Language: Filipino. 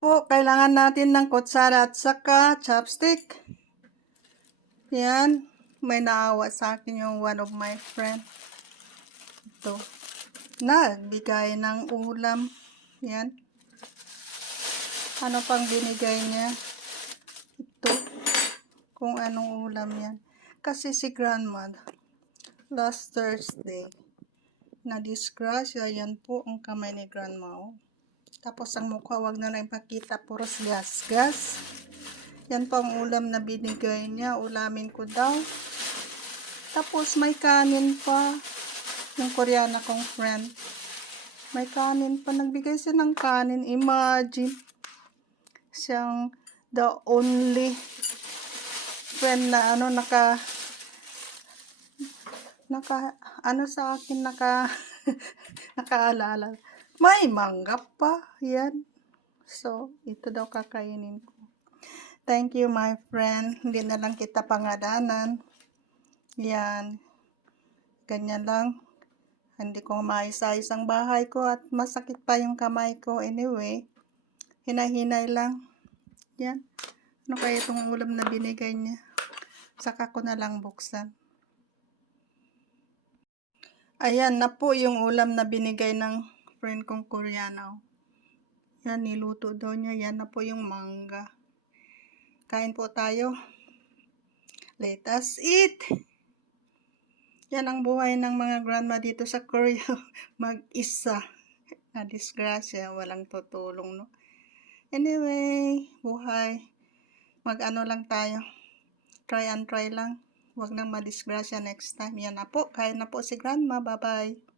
Po, kailangan natin ng kutsara at saka chopstick. Yan. May naawa sa akin yung one of my friend. Ito. Nagbigay ng ulam. Yan. Ano pang binigay niya? Ito. Kung anong ulam yan. Kasi si grandma, last Thursday, na-disgrasya. Yan po ang kamay ni grandma. Oh. Tapos ang mukha, wag na lang ipakita. Puros gas-gas. Yan po ang ulam na binigay niya. Ulamin ko daw. Tapos may kanin pa. Yung Koreana kong friend. May kanin pa. Nagbigay siya ng kanin. Imagine. Siyang the only friend na sa akin, nakaalala. May mangga pa. Yan. So, ito daw kakainin ko. Thank you, my friend. Hindi na lang kita pangadanan. Yan. Ganyan lang. Hindi ko maayos-ayos ang bahay ko at masakit pa yung kamay ko. Anyway, hinay-hinay lang. Yan. Ano kaya itong ulam na binigay niya? Saka ko na lang buksan. Ayan na po yung ulam na binigay ng friend kong Koreano. Yan, niluto daw niya. Yan na po yung mangga. Kain po tayo. Let us eat! Yan ang buhay ng mga grandma dito sa Korea. Mag-isa. Na disgrasya. Walang tutulong, no? Anyway, buhay. Mag-ano lang tayo. Try and try lang. Huwag nang madisgrasya next time. Yan na po. Kain na po si grandma. Bye-bye.